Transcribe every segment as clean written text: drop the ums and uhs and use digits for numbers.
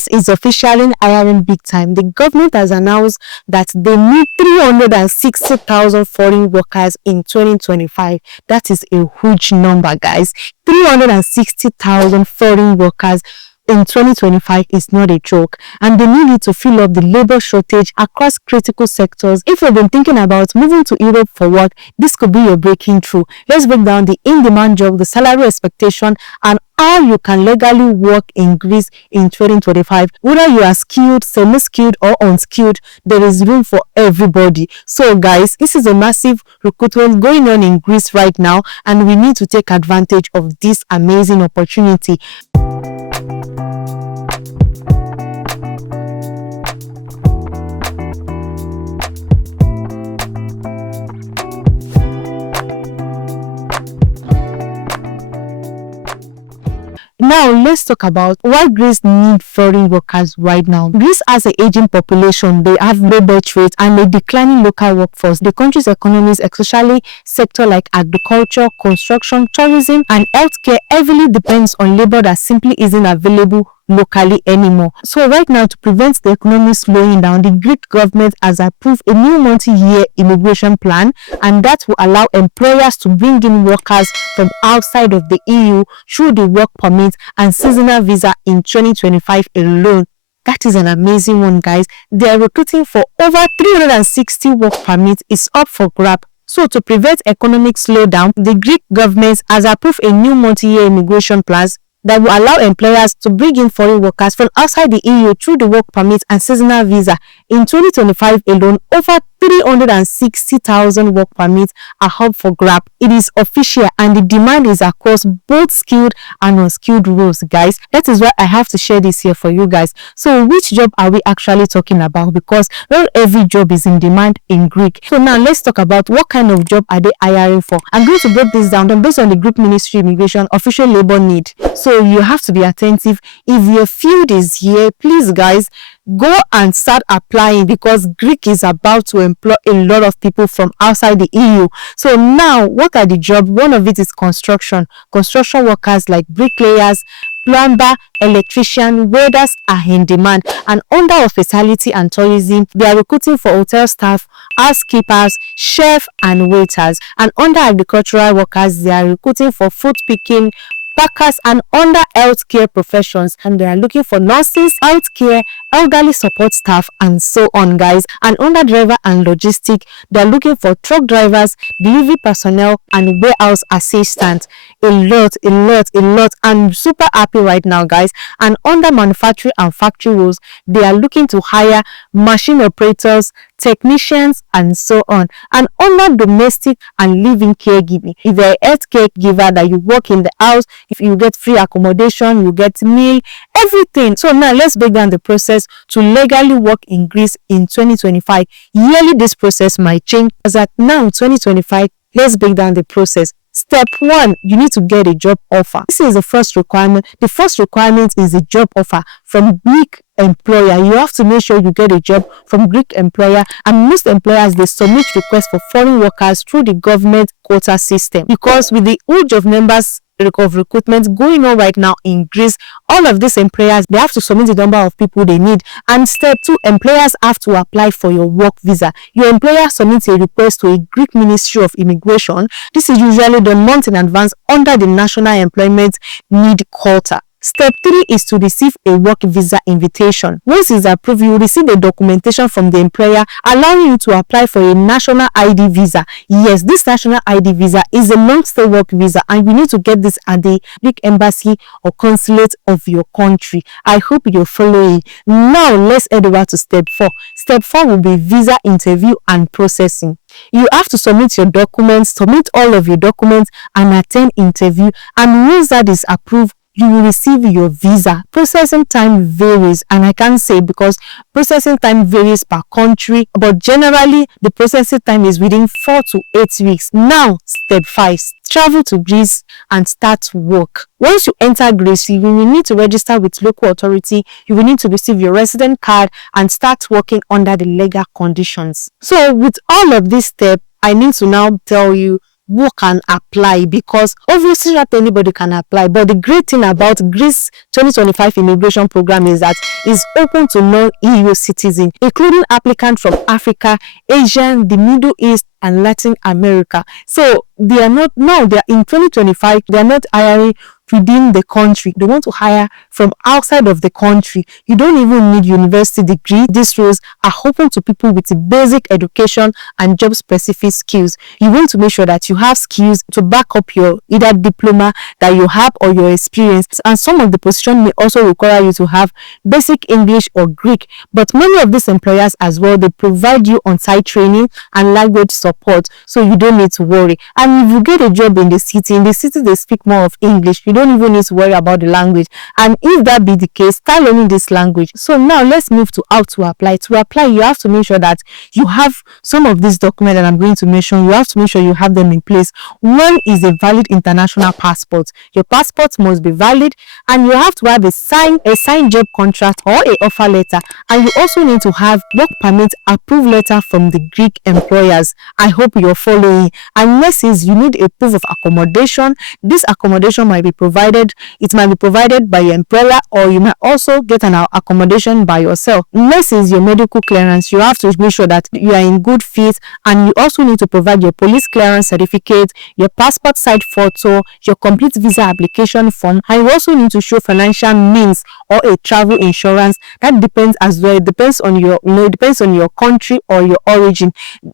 Greece is officially hiring big time. The government has announced that they need 360,000 foreign workers in 2025. That is a huge number, guys. 360,000 foreign workers in 2025 is not a joke, and they need it to fill up the labor shortage across critical sectors. If you've been thinking about moving to Europe for work, this could be your breaking through. Let's break down the in-demand job, the salary expectation, and how you can legally work in Greece in 2025. Whether you are skilled, semi-skilled, or unskilled, there is room for everybody. So guys, this is a massive recruitment going on in Greece right now, and we need to take advantage of this amazing opportunity. Now, let's talk about why Greece needs foreign workers right now. Greece has an aging population, they have low birth rate, and a declining local workforce. The country's economies, especially sectors like agriculture, construction, tourism, and healthcare, heavily depends on labor that simply isn't available locally anymore. So right now, to prevent the economy slowing down, the Greek government has approved a new multi-year immigration plan, and that will allow employers to bring in workers from outside of the EU through the work permit and seasonal visa in 2025 alone. That is an amazing one, guys. They are recruiting for over 360 work permits. It's up for grab. So to prevent economic slowdown, the Greek government has approved a new multi-year immigration plan that will allow employers to bring in foreign workers from outside the EU through the work permit and seasonal visa. In 2025 alone, over 360,000 work permits are up for grab. It is official, and the demand is across both skilled and unskilled roles, guys. That is why I have to share this here for you guys. So which job are we actually talking about? Because not every job is in demand in Greek. So now let's talk about what kind of job are they hiring for. I'm going to break this down based on the Greek Ministry Immigration official labor need. So you have to be attentive. If your field is here, please guys, go and start applying, because Greek is about to employ a lot of people from outside the EU. So now, what are the jobs? One of it is construction. Construction workers like bricklayers, plumber, electrician, welders are in demand. And under hospitality and tourism, they are recruiting for hotel staff, housekeepers, chefs, and waiters. And under agricultural workers, they are recruiting for fruit picking, packers, and under healthcare professions, and they are looking for nurses, healthcare, elderly support staff, and so on, guys. And under driver and logistic, they are looking for truck drivers, delivery personnel, and warehouse assistants. A lot. I'm super happy right now, guys. And under manufacturing and factory roles, they are looking to hire machine operators, technicians, and so on. And under domestic and living caregiving, if you're a health caregiver that you work in the house, if you get free accommodation, you get meal, everything. So now let's break down the process to legally work in Greece in 2025. Yearly, this process might change, as at now 2025. Let's break down the process. Step 1, you need to get a job offer. This is the first requirement. The first requirement is a job offer from Greek employer. You have to make sure you get a job from Greek employer, and most employers, they submit requests for foreign workers through the government quota system, because with the urge of numbers of recruitment going on right now in Greece, all of these employers, they have to submit the number of people they need. And step 2, employers have to apply for your work visa. Your employer submits a request to a Greek Ministry of Immigration. This is usually done months in advance under the National Employment Need Quota. Step 3 is to receive a work visa invitation. Once it's approved, you will receive a documentation from the employer allowing you to apply for a national ID visa. Yes, this national ID visa is a long-stay work visa, and you need to get this at the Greek embassy or consulate of your country. I hope you're following. Now, let's head over to step 4. Step 4 will be visa interview and processing. You have to submit your documents, submit all of your documents, and attend interview. And once that is approved, you will receive your visa. Processing time varies, and I can't say because processing time varies per country, but generally the processing time is within 4 to 8 weeks. Now, step 5, travel to Greece and start work. Once you enter Greece, you will need to register with local authority. You will need to receive your resident card and start working under the legal conditions. So with all of this step, I need to now tell you who can apply, because obviously not anybody can apply. But the great thing about Greece 2025 immigration program is that it's open to non-EU citizens, including applicants from Africa, Asia, the Middle East, and Latin America. So they are not now, they are in 2025, they are not hiring within the country. They want to hire from outside of the country. You don't even need university degree. These roles are open to people with basic education and job specific skills. You want to make sure that you have skills to back up your either diploma that you have or your experience. And some of the positions may also require you to have basic English or Greek. But many of these employers as well, they provide you on-site training and language support, so you don't need to worry. And if you get a job in the city they speak more of English. You don't even need to worry about the language. And if that be the case, start learning this language. So now let's move to how to apply. To apply, you have to make sure that you have some of these documents that I'm going to mention. You have to make sure you have them in place. One is a valid international passport. Your passport must be valid, and you have to have a signed job contract or a offer letter. And you also need to have work permit approved letter from the Greek employers. I hope you're following. And next is you need a proof of accommodation. This accommodation might be provided. It might be provided by your employer, or you might also get an accommodation by yourself. Next is your medical clearance. You have to make sure that you are in good fit, and you also need to provide your police clearance certificate, your passport size photo, your complete visa application form, and you also need to show financial means or a travel insurance. That depends as well. It depends on your, it depends on your country or your origin.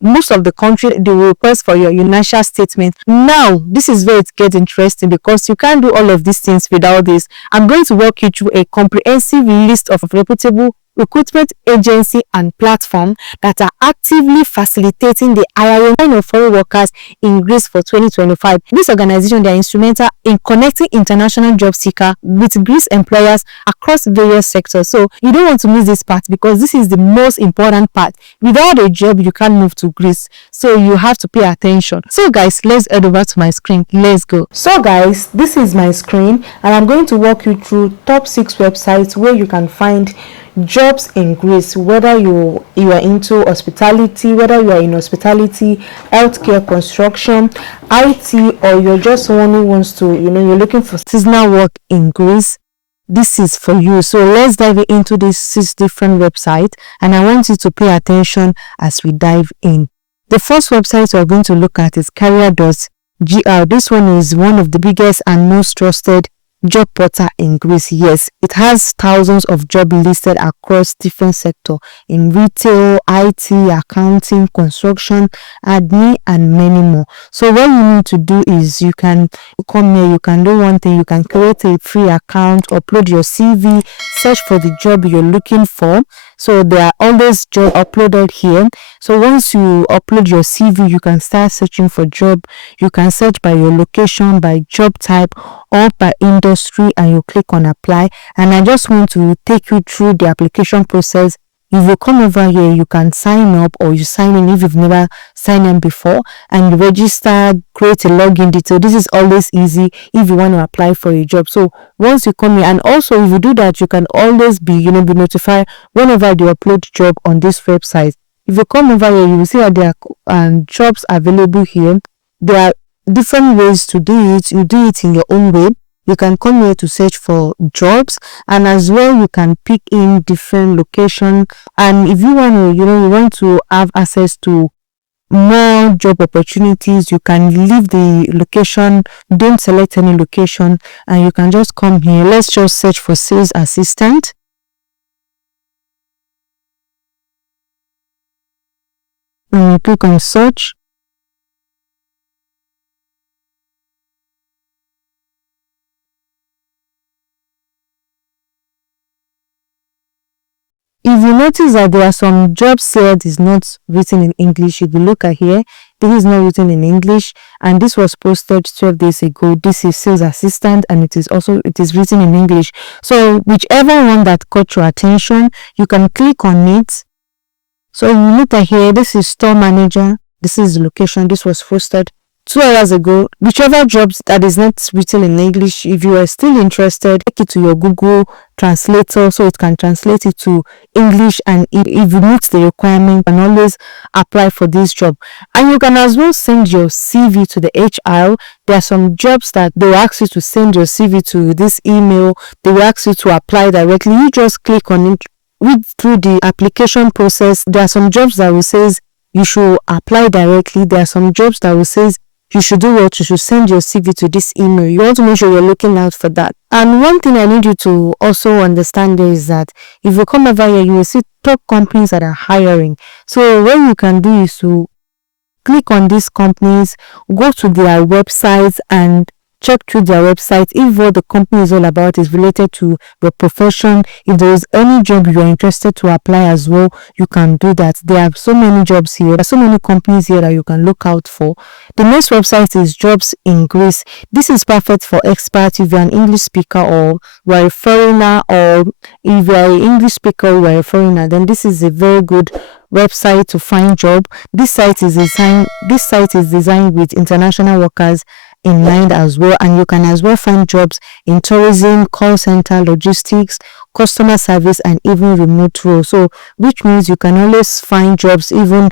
Most of the country, they will request for your financial statement. Now, this is where it gets interesting, because you can't do all of these things without this. I'm going to walk you through a comprehensive list of reputable recruitment agency and platform that are actively facilitating the hiring of foreign workers in Greece for 2025. This organization, they are instrumental in connecting international job seekers with Greece employers across various sectors. So you don't want to miss this part, because this is the most important part. Without a job, you can't move to Greece. So you have to pay attention. So guys, let's head over to my screen. Let's go. So guys, this is my screen, and I'm going to walk you through top 6 websites where you can find jobs in Greece, whether you are into hospitality, whether you are in hospitality, healthcare, construction, IT, or you're just someone who wants to, you're looking for seasonal work in Greece. This is for you. So let's dive into these 6 different websites, and I want you to pay attention as we dive in. The first website we're going to look at is career.gr. This one is one of the biggest and most trusted job portal in Greece. Yes, it has thousands of jobs listed across different sectors in retail, IT, accounting, construction, admin, and many more. So what you need to do is you can come here, you can do one thing, you can create a free account, upload your CV, search for the job you're looking for. So there are always jobs uploaded here. So once you upload your CV, you can start searching for job. You can search by your location, by job type, or by industry, and you click on apply. And I just want to take you through the application process. If you come over here, you can sign up, or you sign in if you've never signed in before, and register, create a login detail. This is always easy if you want to apply for a job. So once you come here, and also if you do that, you can always be notified whenever they upload job on this website. If you come over here, you will see that there are jobs available here. There are different ways to do it. You do it in your own way. You can come here to search for jobs, and as well you can pick in different locations. And if you want to, you want to have access to more job opportunities, you can leave the location, don't select any location, and you can just come here. Let's just search for sales assistant. And you click on search. If you notice that there are some jobs here that is not written in English, if you look at here, this is not written in English, and this was posted 12 days ago. This is sales assistant, and it is written in English. So whichever one that caught your attention, you can click on it. So you look at here, this is store manager. This is the location. This was posted 2 hours ago. Whichever jobs that is not written in English, if you are still interested, take it to your Google translator so it can translate it to English, and if you meet the requirement, you can always apply for this job. And you can as well send your CV to the HR. There are some jobs that they will ask you to send your CV to this email. They will ask you to apply directly. You just click on it, read through the application process. There are some jobs that will say you should apply directly. There are some jobs that will say you should do what? You should send your CV to this email. You want to make sure you're looking out for that. And one thing I need you to also understand is that if you come over here, you will see top companies that are hiring. So what you can do is to click on these companies, go to their websites and check through their website if what the company is all about is related to your profession. If there is any job you are interested to apply as well, you can do that. There are so many jobs here. There are so many companies here that you can look out for. The next website is Jobs in Greece. This is perfect for experts if you're an English speaker or you are a foreigner, or if you are an English speaker or you are a foreigner, then this is a very good website to find job. This site is designed with international workers in mind as well, and you can as well find jobs in tourism, call center, logistics, customer service, and even remote roles. So which means you can always find jobs, even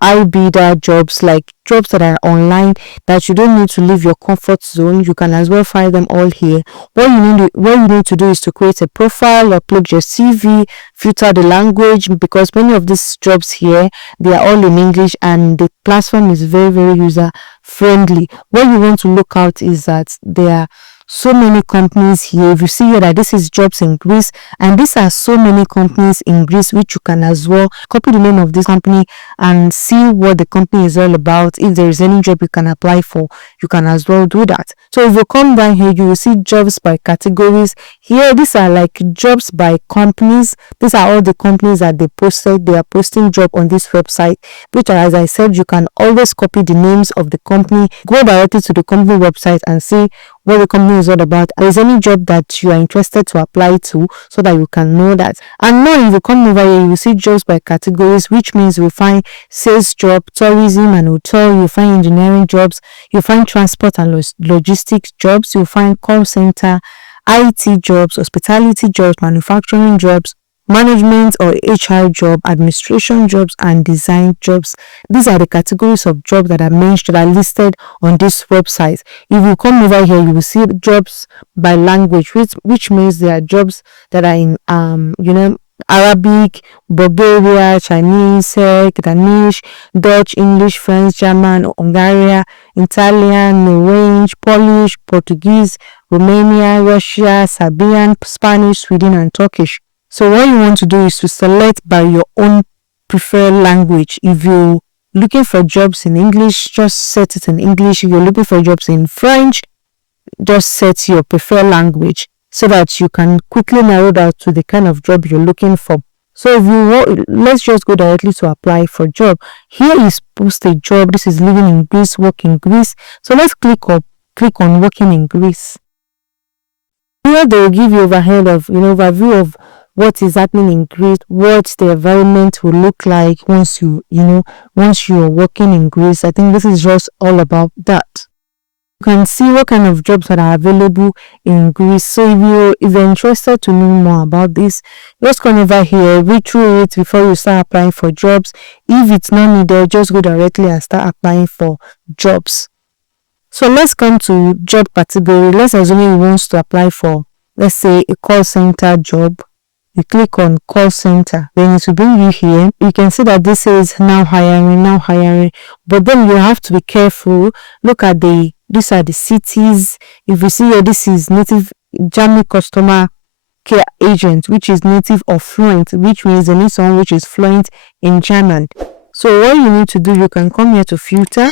high bidder jobs, like jobs that are online that you don't need to leave your comfort zone. You can as well find them all here. What you need to do is to create a profile, upload your CV, filter the language, because many of these jobs here, they are all in English and the platform is very, very user friendly. What you want to look out is that there are so many companies here. If you see here that this is Jobs in Greece, and these are so many companies in Greece, which you can as well copy the name of this company and see what the company is all about. If there is any job you can apply for, you can as well do that. So if you come down here, you will see jobs by categories. Here, these are like jobs by companies. These are all the companies that they posted. They are posting job on this website, which, as I said, you can always copy the names of the company, go directly to the company website and see what the company is all about. Is any job that you are interested to apply to, so that you can know that. And now if you come over here, you will see jobs by categories, which means you find sales job, tourism and hotel, you find engineering jobs, you find transport and logistics jobs, you find call center, IT jobs, hospitality jobs, manufacturing jobs, management or HR job, administration jobs, and design jobs. These are the categories of jobs that are mentioned, that are listed on this website. If you come over here, you will see jobs by language, which means there are jobs that are in Arabic, Bulgaria, Chinese, Czech, Danish, Dutch, English, French, German, Hungarian, Italian, Norwegian, Polish, Portuguese, Romania, Russia, Serbian, Spanish, Sweden, and Turkish. So what you want to do is to select by your own preferred language. If you're looking for jobs in English, just set it in English. If you're looking for jobs in French, just set your preferred language so that you can quickly narrow down to the kind of job you're looking for. So if you want, let's just go directly to apply for job. Here is post a job. This is living in Greece, work in Greece. So let's click on working in Greece. Here they will give you overview of what is happening in Greece, what the environment will look like once you're working in Greece. I think this is just all about that. You can see what kind of jobs that are available in Greece. So if you're interested to know more about this, just come over here, read through it before you start applying for jobs. If it's not needed, just go directly and start applying for jobs. So let's come to job category. Let's assume you want to apply for, let's say, a call center job. You click on call center, then it will bring you here. You can see that this is now hiring, but then you have to be careful. Look at these are the cities. If you see here, this is native German customer care agent, which is native or fluent, which means they need someone which is fluent in German. So what you need to do, you can come here to filter.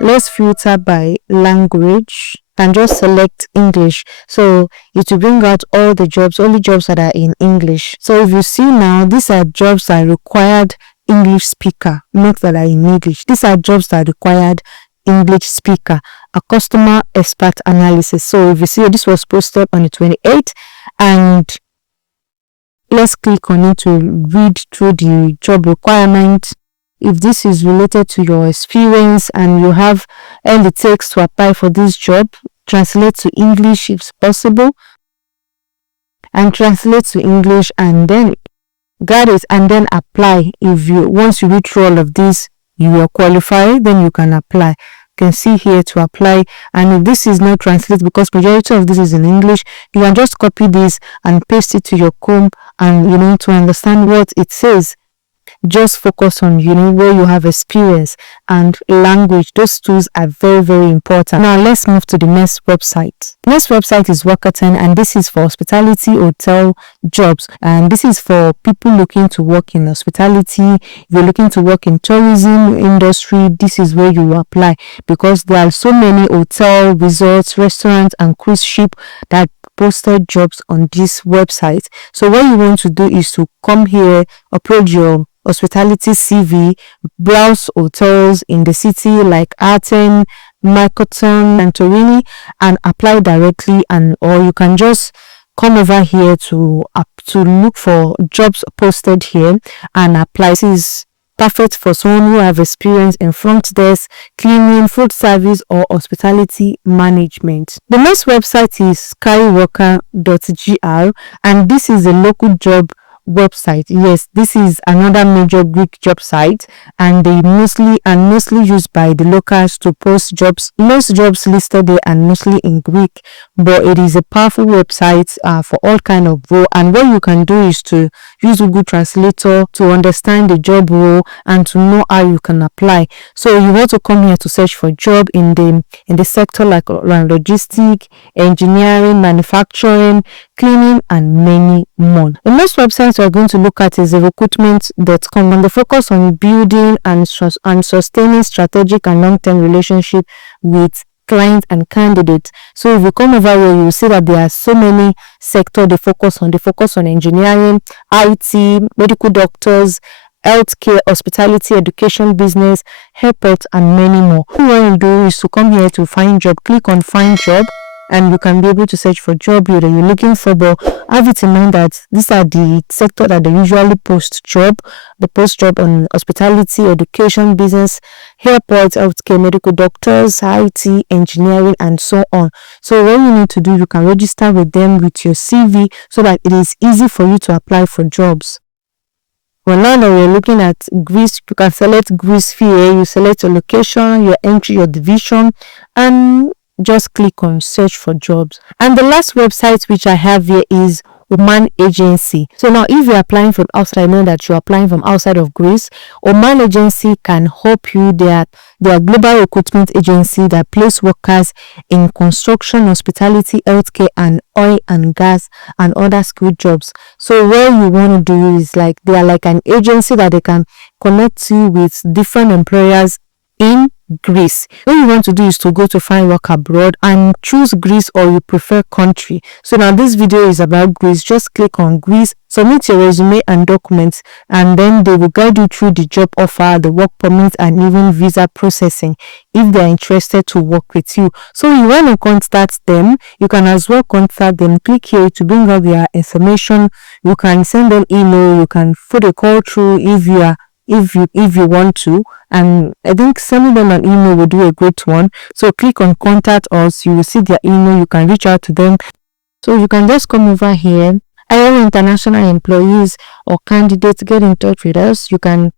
Let's filter by language and just select English. So it will bring out all the jobs, only jobs that are in English. So if you see now, these are jobs that required English speaker, not that are in English. These are jobs that required English speaker, a customer expert analysis. So if you see, this was posted on the 28th, and let's click on it to read through the job requirement. if this is related to your experience and you have all it takes to apply for this job, translate to English if possible, and translate to English, and then got it, and then apply. If you once you read through all of this, you are qualified, then you can apply. You can see here to apply, and if this is not translated, because majority of this is in English, you can just copy this and paste it to your Chrome, and to understand what it says, just focus on where you have experience and language. Those tools are very, very important. Now let's move to the next website. Next website is Workaten, and this is for hospitality hotel jobs, and this is for people looking to work in hospitality. If you're looking to work in tourism industry, this is where you apply, because there are so many hotel, resorts, restaurants, and cruise ship that posted jobs on this website. So what you want to do is to come here, upload your hospitality CV, browse hotels in the city like Athens, Mykonos, and Santorini, and apply directly. Or you can just come over here to look for jobs posted here and apply. This is perfect for someone who have experience in front desk, cleaning, food service, or hospitality management. The next website is caregiver.gr, and this is a local job website. Yes, this is another major Greek job site, and they mostly used by the locals to post jobs. Most jobs listed there are mostly in Greek, but it is a powerful website for all kind of role. And what you can do is to use Google Translator to understand the job role and to know how you can apply. So you want to come here to search for job in the sector like logistics, engineering, manufacturing, cleaning, and many more. The next website we're going to look at is recruitment.com, and the focus on building and sustaining strategic and long-term relationship with clients and candidates. So if you come over here, you will see that there are so many sectors they focus on. They focus on engineering, IT, medical doctors, healthcare, hospitality, education, business, airport, and many more. What you want to do is to come here to find job, click on find job, and you can be able to search for job you're looking for. But have it in mind that these are the sector that they usually post job. They post job on hospitality, education, business, airports, healthcare, medical doctors, IT, engineering, and so on. So what you need to do, you can register with them with your CV so that it is easy for you to apply for jobs. Well, now that we're looking at Greece, you can select Greece here. You select your location, your entry, your division, and just click on search for jobs. And the last website which I have here is Oman Agency. So now if you're applying from outside, I know that you're applying from outside of Greece, Oman Agency can help you. They are global recruitment agency that place workers in construction, hospitality, healthcare, and oil and gas and other skilled jobs. So what you want to do is they are like an agency that they can connect you with different employers in Greece. What you want to do is to go to find work abroad and choose Greece or you prefer country. So now this video is about Greece. Just click on Greece, submit your resume and documents, and then they will guide you through the job offer, the work permit, and even visa processing if they are interested to work with you. So you want to contact them, you can as well contact them. Click here to bring up their information. You can send them email, you can put a call through if you want to, and I think sending them an email will do a great one. So click on contact us, you will see their email, you can reach out to them. So you can just come over here. All international employees or candidates get in touch with us. You can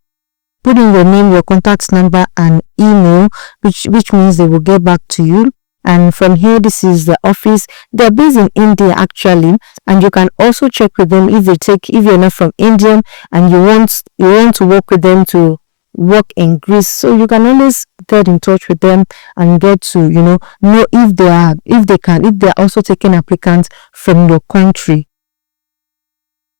put in your name, your contact number, and email, which means they will get back to you. And from here, this is the office. They're based in India actually, and you can also check with them if you're not from India and you want to work with them to work in Greece. So you can always get in touch with them and get to know if they're also taking applicants from your country.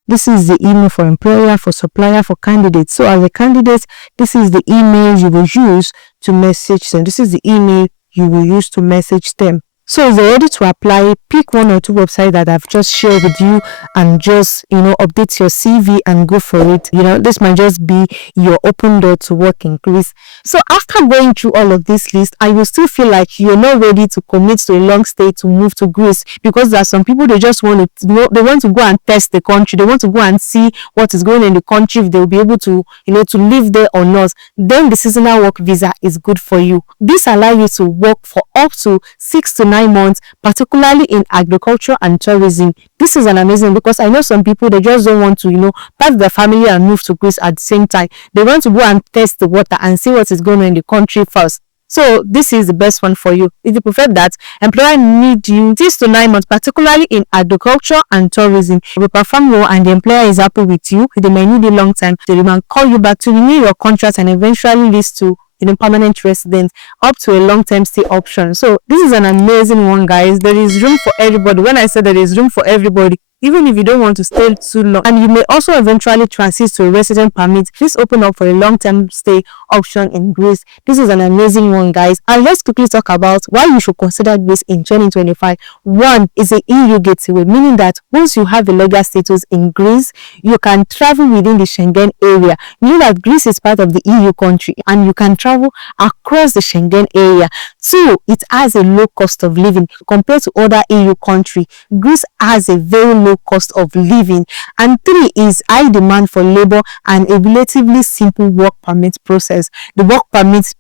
This is the email for employer, for supplier, for candidates. So as a candidate, this is the email you will use to message them. This is the email you will use to message them. So if you're ready to apply, pick one or two websites that I've just shared with you and just, update your CV and go for it. This might just be your open door to work in Greece. So after going through all of this list, I will still feel like you're not ready to commit to a long stay to move to Greece, because there are some people, they just want to, they want to go and test the country. They want to go and see what is going on in the country, if they'll be able to, to live there or not. Then the seasonal work visa is good for you. This allows you to work for up to 6 to 9 months, particularly in agriculture and tourism. This is an amazing, because I know some people, they just don't want to, pack their family and move to Greece at the same time. They want to go and test the water and see what is going on in the country first. So this is the best one for you. If you prefer that, employer need you 6 to 9 months, particularly in agriculture and tourism. If you perform well and the employer is happy with you, they may need a long time. They will call you back to renew your contract and eventually lead to permanent residence up to a long-term stay option. So this is an amazing one, guys. There is room for everybody. When I said there is room for everybody, even if you don't want to stay too long, and you may also eventually transit to a resident permit, please open up for a long-term stay option in Greece. This is an amazing one, guys. And let's quickly talk about why you should consider Greece in 2025. One is the EU gateway, meaning that once you have a legal status in Greece, you can travel within the Schengen area. Meaning that Greece is part of the EU country and you can travel across the Schengen area. Two, it has a low cost of living compared to other EU countries. Greece has a very low cost of living. And three is high demand for labor and a relatively simple work permit process. The work permit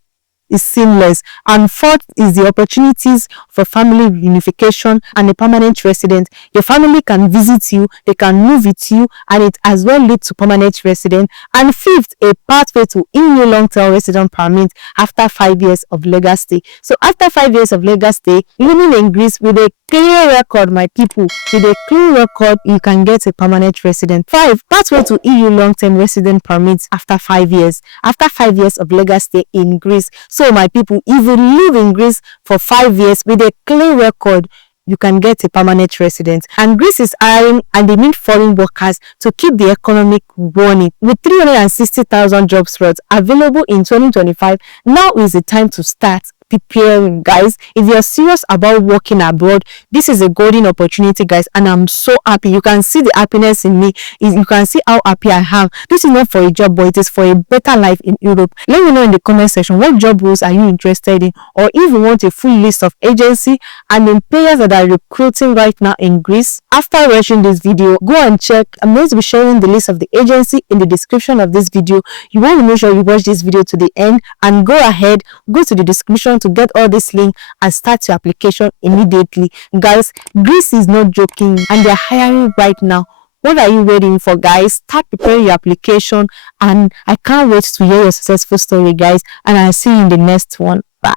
is seamless. And fourth is the opportunities for family reunification and a permanent resident. Your family can visit you, they can move with you, and it as well lead to permanent resident. And fifth, a pathway to EU long-term resident permit after 5 years of legal stay. So after 5 years of legal stay, living in Greece with a clear record, my people, with a clear record, you can get a permanent resident. 5, pathway to EU long-term resident permits after 5 years. After 5 years of legal stay in Greece. So my people, if you live in Greece for 5 years with a clear record, you can get a permanent resident. And Greece is hiring and they need foreign workers to keep the economic running. With 360,000 job slots available in 2025, now is the time to start preparing, guys. If you're serious about working abroad, this is a golden opportunity, guys, and I'm so happy. You can see the happiness in me. You can see how happy I am. This is not for a job, but it is for a better life in Europe. Let me know in the comment section what job roles are you interested in, or if you want a full list of agency and employers that are recruiting right now in Greece. After watching this video, go and check. I'm going to be sharing the list of the agency in the description of this video. You want to make sure you watch this video to the end, and go ahead, go to the description to get all this link and start your application immediately. Guys, Greece is not joking and they're hiring right now. What are you waiting for, guys? Start preparing your application, and I can't wait to hear your successful story, guys, and I'll see you in the next one. Bye.